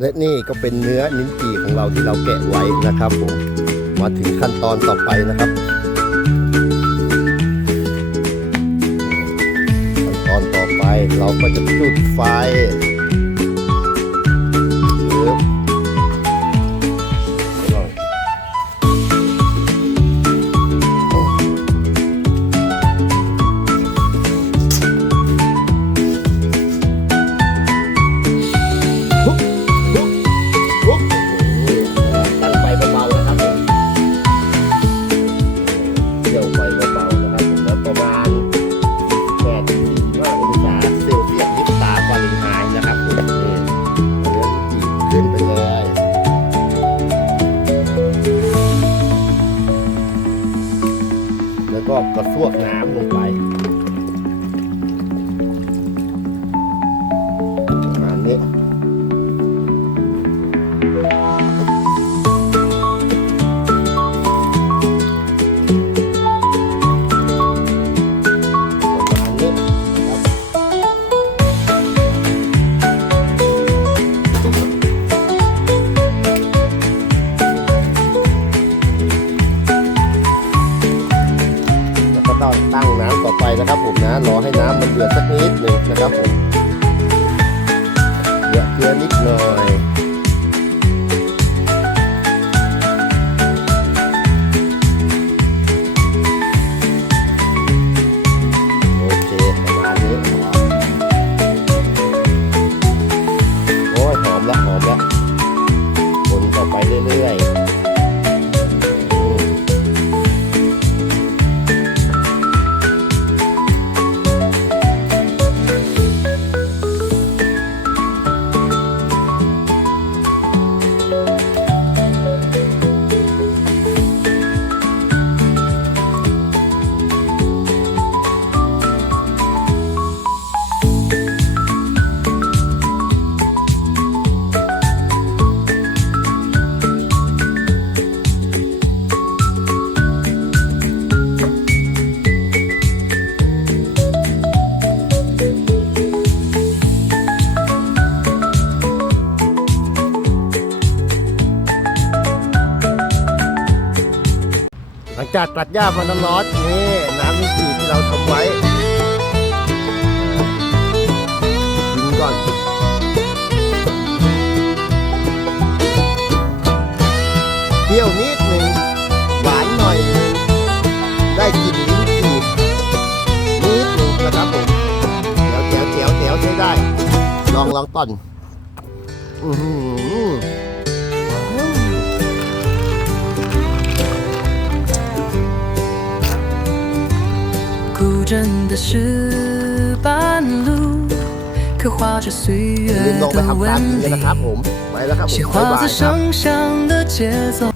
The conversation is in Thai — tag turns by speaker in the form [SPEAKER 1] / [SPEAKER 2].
[SPEAKER 1] และนี่ก็เป็นเนื้อนิ้นจี่ของเราที่เราแกะไว้นะครับผมมาถึงขั้นตอนต่อไปนะครับ ขั้นตอนต่อไปเราก็จะจุดไฟ แล้วก็กระซวกน้ำลงไป ก็ต้องตั้งน้ำต่อไปนะครับผมนะรอให้น้ำมันเดือดสักนิดหนึ่งนะครับผมเดือดเกลือนิดหน่อย จากตัดหญ้ามาน้ำร้อนนี่น้ำนี่ที่เราทำไว้กินก่อนเปรี้ยวนิดหนึ่งหวานหน่อยหนึงได้กลิ่นลิ้นจี่นิดหนึ่งนะครับผมเดี๋ยวเดี๋ยวเดี๋ยวเดี๋ยวใช้ได้ ลองลองต้นอือหือ
[SPEAKER 2] 古镇的石板路刻画着岁月的纹理写
[SPEAKER 1] 华字
[SPEAKER 2] 生香的节奏。